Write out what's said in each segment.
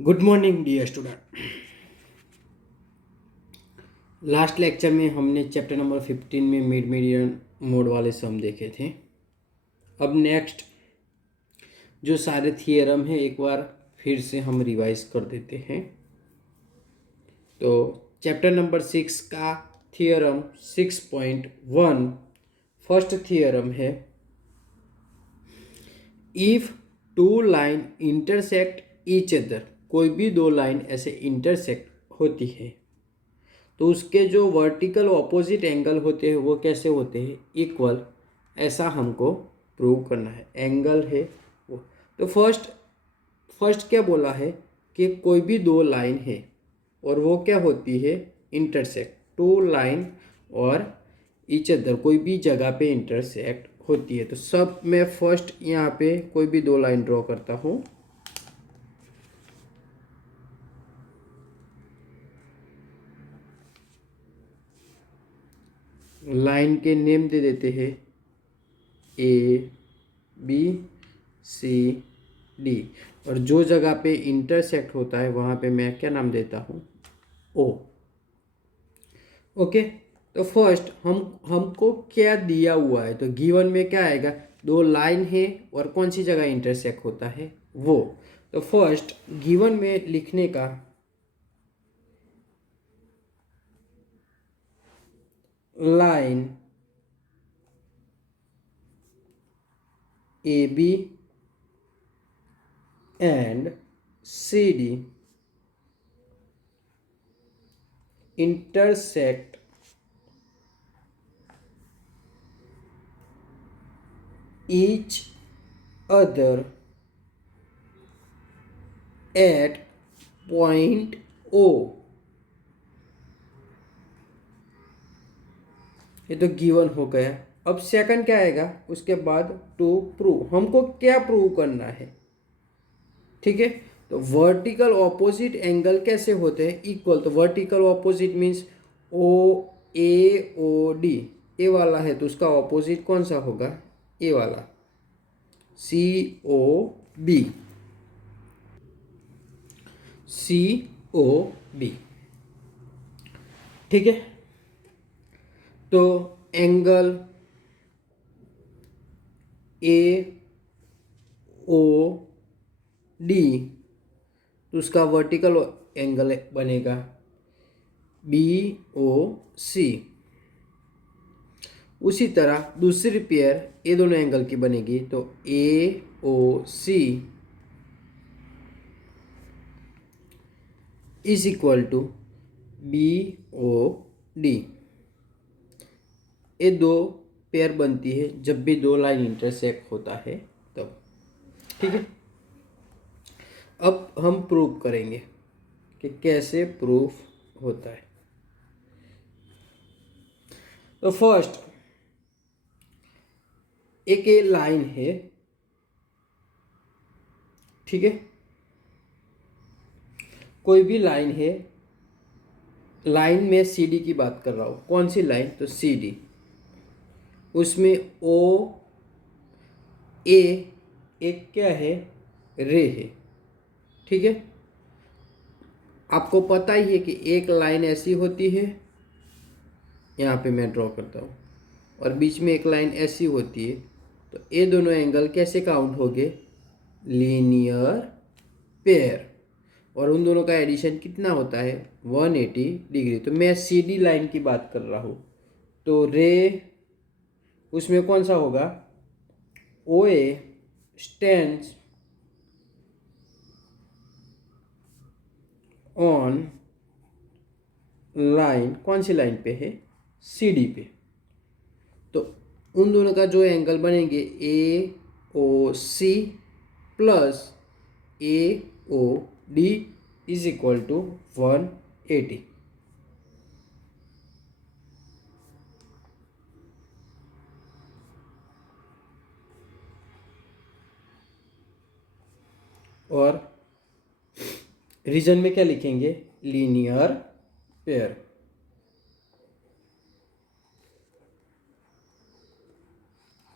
Good morning dear student. Last lecture में हमने chapter number 15 में मिड मीडियन मोड वाले सम देखे थे। अब नेक्स्ट जो सारे थियरम हैं एक बार फिर से हम रिवाइज कर देते हैं। तो चैप्टर नंबर 6 का थियरम 6.1 फर्स्ट थियरम है, if two line intersect each other, कोई भी दो लाइन ऐसे इंटरसेक्ट होती है तो उसके जो वर्टिकल ऑपोजिट एंगल होते हैं वो कैसे होते हैं, इक्वल। ऐसा हमको प्रूव करना है। एंगल है वो, तो फर्स्ट क्या बोला है कि कोई भी दो लाइन है और वो क्या होती है, इंटरसेक्ट। टू लाइन और ईच अदर, कोई भी जगह पे इंटरसेक्ट होती है। तो सब मैं फर्स्ट यहाँ पे कोई भी दो लाइन ड्रॉ करता हूँ। लाइन के नेम दे देते हैं ए बी सी डी, और जो जगह पे इंटरसेक्ट होता है वहाँ पे मैं क्या नाम देता हूँ, ओ। ओके, तो फर्स्ट हमको क्या दिया हुआ है, तो गिवन में क्या आएगा, दो लाइन है और कौन सी जगह इंटरसेक्ट होता है वो। तो फर्स्ट गिवन में लिखने का line A B and C D intersect each other at point O। ये तो गिवन हो गया। अब सेकंड क्या आएगा उसके बाद, टू प्रूव, हमको क्या प्रूव करना है। ठीक है, तो वर्टिकल ऑपोजिट एंगल कैसे होते हैं, इक्वल। तो वर्टिकल ऑपोजिट मीन्स ओ ए ओ डी, ए वाला है तो उसका ऑपोजिट कौन सा होगा, ए वाला, सी ओ बी, सी ओ बी। ठीक है, तो एंगल ए ओ डी, तो उसका वर्टिकल एंगल बनेगा बी ओ सी। उसी तरह दूसरी पेयर ये दोनों एंगल की बनेगी, तो A O C is equal to B O D. ये दो पेयर बनती है जब भी दो लाइन इंटरसेक्ट होता है तब। ठीक है, अब हम प्रूव करेंगे कि कैसे प्रूफ होता है। तो फर्स्ट एक ये लाइन है, ठीक है, कोई भी लाइन है, लाइन में सी डी की बात कर रहा हूँ। कौन सी लाइन, तो सी डी, उसमें ओ ए एक क्या है, रे है। ठीक है, आपको पता ही है कि एक लाइन ऐसी होती है, यहाँ पे मैं ड्रॉ करता हूँ, और बीच में एक लाइन ऐसी होती है। तो ये दोनों एंगल कैसे काउंट होंगे, लीनियर पेयर, और उन दोनों का एडिशन कितना होता है, 180 डिग्री। तो मैं सी डी लाइन की बात कर रहा हूँ, तो रे उसमें कौन सा होगा, ओ ए स्टैंड्स ऑन लाइन, कौन सी लाइन पे है, सी डी पे। तो उन दोनों का जो एंगल बनेंगे A O C plus A O D is equal to 180। और रीजन में क्या लिखेंगे, लीनियर पेयर।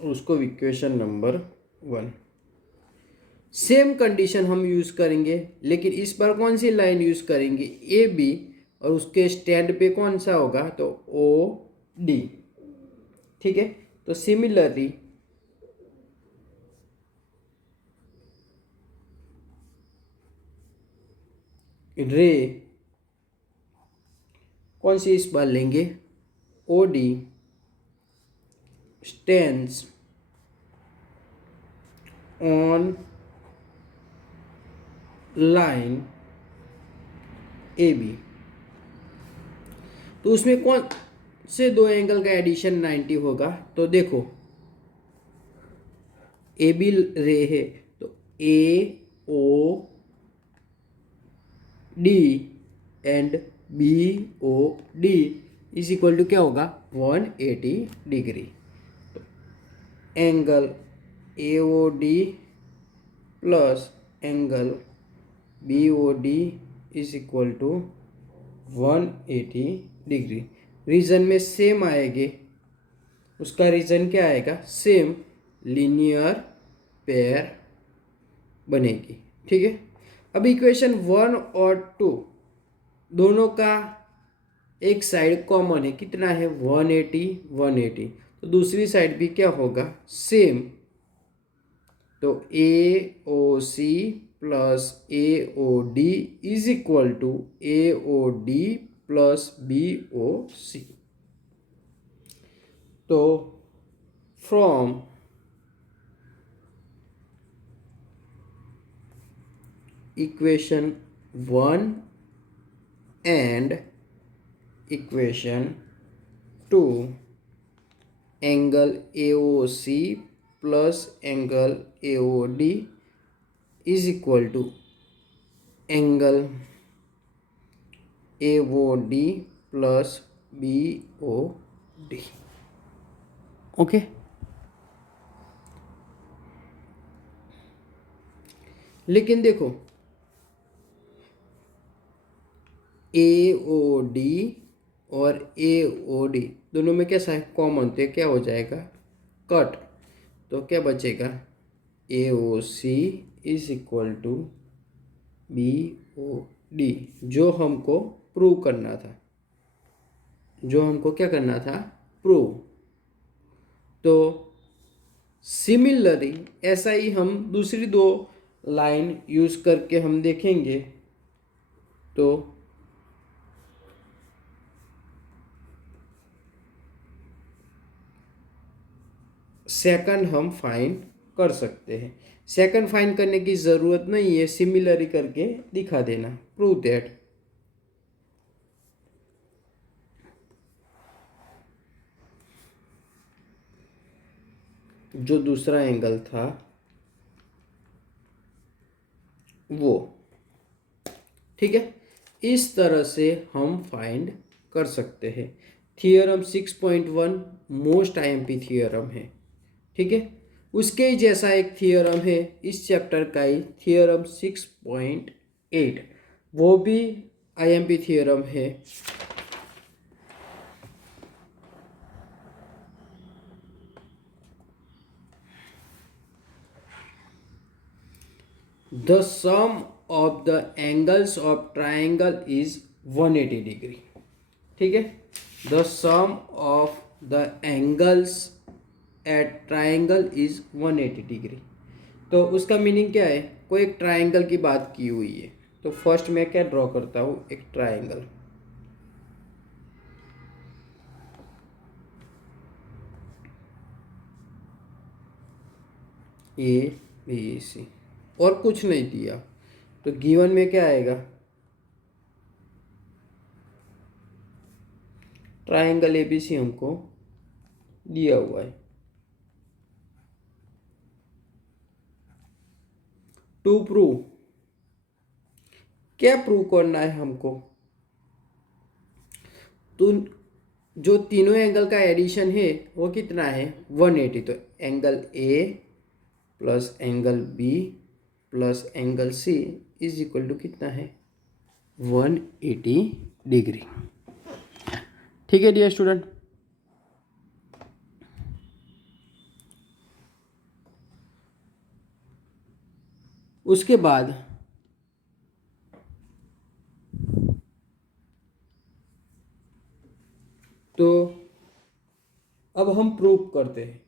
उसको इक्वेशन नंबर 1। सेम कंडीशन हम यूज़ करेंगे, लेकिन इस बार कौन सी लाइन यूज़ करेंगे, ए बी, और उसके स्टैंड पे कौन सा होगा, तो ओ डी। ठीक है, तो सिमिलरली रे कौन सी इस बार लेंगे, O D stands on line A B. तो उसमें कौन से दो एंगल का एडिशन 90 होगा, तो देखो ए बी रे है, तो A O D and B O D is equal to क्या होगा, 180 डिग्री। तो angle A O D plus angle B O D is equal to 180 degree. Reason में सेम आएंगे, उसका रीजन क्या आएगा, सेम लीनियर पेयर बनेगी। ठीक है, अब इक्वेशन 1 और 2 दोनों का एक साइड कॉमन है, कितना है, 180 180, तो दूसरी साइड भी क्या होगा, सेम। तो A O C plus A O D is equal to A O D plus B O C. तो from equation 1 and equation 2, angle AOC plus angle AOD is equal to angle AOD plus BOD। Okay, लेकिन देखो ए O D और ए O D दोनों में कैसा है, common, तो क्या हो जाएगा, कट। तो क्या बचेगा, A O C is equal to B O D, जो हमको प्रूव करना था, जो हमको क्या करना था, प्रूव। तो सिमिलरली ऐसा ही हम दूसरी दो लाइन यूज़ करके हम देखेंगे। तो सेकंड हम फाइंड कर सकते हैं। सेकंड फाइंड करने की ज़रूरत नहीं है, सिमिलरली करके दिखा देना, प्रूव दैट। जो दूसरा एंगल था वो, ठीक है, इस तरह से हम फाइंड कर सकते हैं। थियोरम 6.1 मोस्ट आईएमपी थियोरम है। ठीक है, उसके ही जैसा एक थियोरम है इस चैप्टर का ही, थियोरम 6.8, वो भी आईएमपी थियोरम है। The sum of the angles of triangle is 180 degree. ठीक है, the sum of the angles at triangle is 180 degree. तो उसका मीनिंग क्या है, कोई एक ट्राइंगल की बात की हुई है। तो फर्स्ट मैं क्या ड्रॉ करता हूँ, एक ट्राइंगल। ए बी सी, और कुछ नहीं दिया, तो गिवन में क्या आएगा, ट्राइंगल ए बी सी हमको दिया हुआ है। टू प्रूव, क्या प्रूव करना है हमको, तो जो तीनों एंगल का एडिशन है वो कितना है, 180। तो angle A plus angle B plus angle C is equal to कितना है, 180 डिग्री। ठीक है डियर स्टूडेंट, उसके बाद तो अब हम प्रूव करते हैं।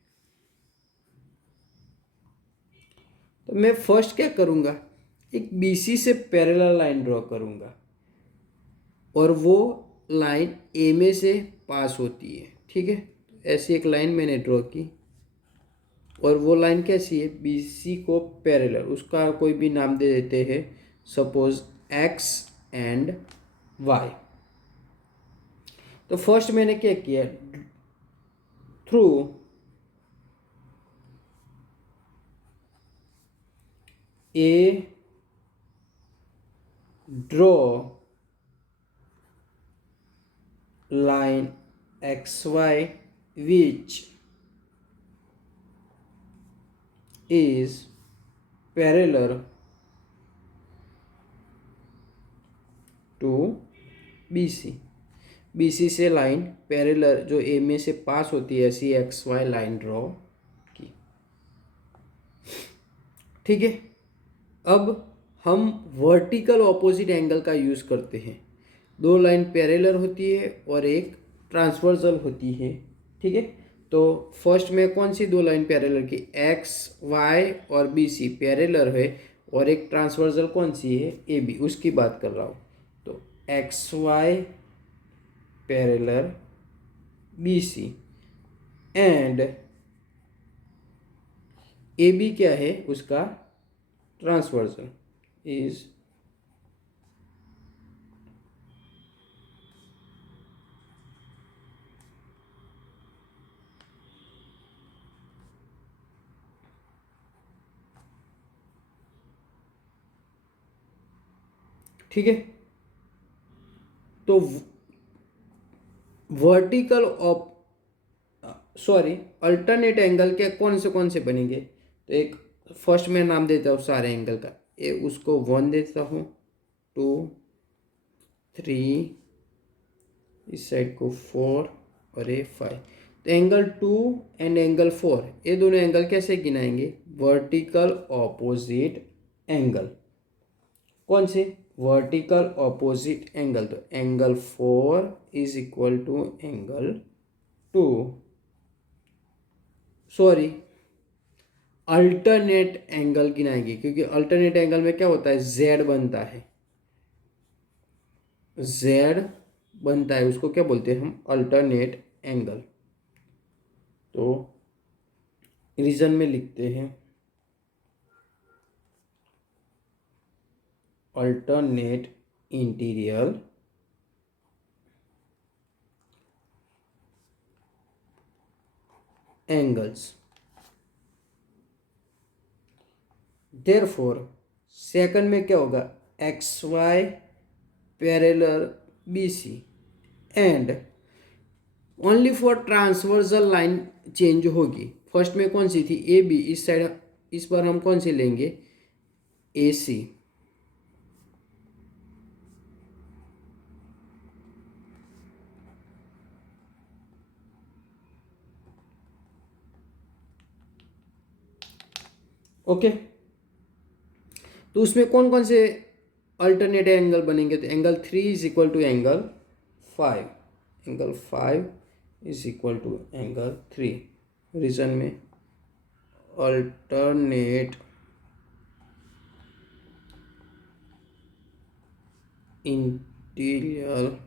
तो मैं फर्स्ट क्या करूँगा, एक BC से पैरेलल लाइन ड्रॉ करूँगा और वो लाइन ए में से पास होती है, ठीक है। ऐसी एक लाइन मैंने ड्रॉ की और वो लाइन कैसी है, BC को पैरेलल, उसका कोई भी नाम दे देते हैं, सपोज X एंड Y। तो फर्स्ट मैंने क्या किया, through A draw line XY which is parallel to BC। BC से लाइन पैरेलल जो ए में से पास होती है, ऐसी XY लाइन ड्रॉ की, ठीक है। अब हम वर्टिकल ऑपोजिट एंगल का यूज़ करते हैं। दो लाइन पैरेलल होती है और एक ट्रांसवर्सल होती है, ठीक है। तो फर्स्ट में कौन सी दो लाइन पैरेलल की, एक्स वाई और बी सी पैरेलल है, और एक ट्रांसवर्सल कौन सी है, ए बी, उसकी बात कर रहा हूँ। तो X Y parallel B C and A B क्या है, उसका ट्रांसवर्सल इज ठीक है। तो vertical op sorry alternate angle के कौन से बनेंगे, तो एक फर्स्ट में नाम देता हूँ सारे एंगल का, ए उसको 1 देता हूँ, 2 3, इस साइड को 4 और ये 5। तो एंगल 2 एंड एंगल 4, ये दोनों एंगल कैसे गिनाएंगे, वर्टिकल ऑपोजिट एंगल। कौन से, वर्टिकल ऑपोजिट एंगल। तो angle 4 is equal to angle 2, sorry alternate angle गिनाएंगे, क्योंकि अल्टरनेट एंगल में क्या होता है, जेड बनता है, जेड बनता है, उसको क्या बोलते हैं हम, अल्टरनेट एंगल। तो रीजन में लिखते हैं alternate interior angles। therefore second में क्या होगा, X Y parallel B C and only for transversal line change होगी। फर्स्ट में कौन सी थी, ए बी, इस साइड इस बार हम कौन सी लेंगे, ए सी। ओके, तो उसमें कौन कौन से अल्टरनेट एंगल बनेंगे, तो angle 3 is equal to angle 5, angle 5 is equal to angle 3। Reason में alternate interior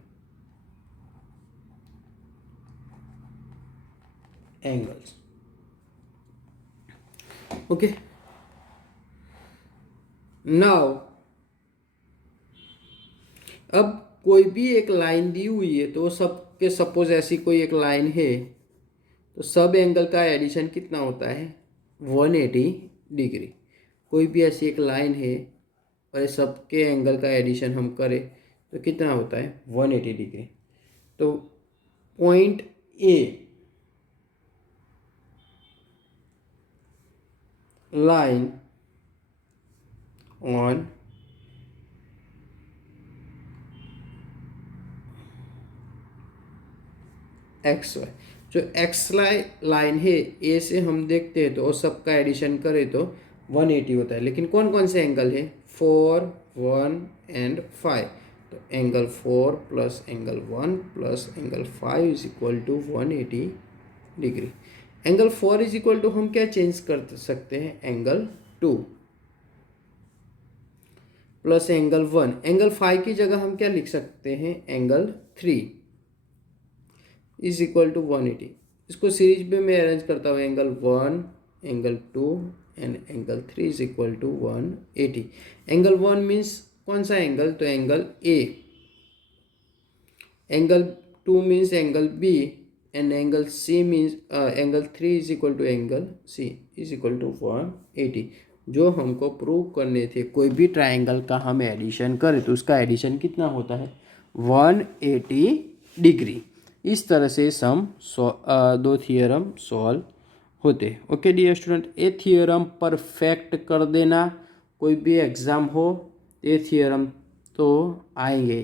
angles. Okay, now अब कोई भी एक लाइन दी हुई है, तो सबके सपोज ऐसी कोई एक लाइन है, तो सब एंगल का एडिशन कितना होता है, 180 डिग्री। कोई भी ऐसी एक लाइन है और सबके एंगल का एडिशन हम करें तो कितना होता है, 180 डिग्री। तो point A line on X Y, जो एक्स लाइन है ए से हम देखते हैं तो सबका एडिशन करें तो 180 होता है। लेकिन कौन कौन से एंगल है? 4, 1 एंड 5। तो angle 4 plus angle 1 plus angle 5 is equal to 180 डिग्री। एंगल 4 इज इक्वल टू हम क्या चेंज कर सकते हैं? Angle 2 plus angle 1। एंगल 5 की जगह हम क्या लिख सकते हैं? Angle 3 is equal to 180। इसको सीरीज में मैं अरेंज करता हूँ। Angle 1, angle 2 and angle 3 is equal to 180। Angle 1 means कौन सा एंगल? तो angle A. Angle 2 means angle B and angle C means angle 3 is equal to angle C is equal to 180। जो हमको prove करने थे, कोई भी ट्राइंगल का हम एडिशन करें तो उसका एडिशन कितना होता है? 180 डिग्री। इस तरह से दो थियरम सॉल्व होते। ओके डियर स्टूडेंट, ये थियरम परफेक्ट कर देना। कोई भी एग्ज़ाम हो ये थियरम तो आएंगे।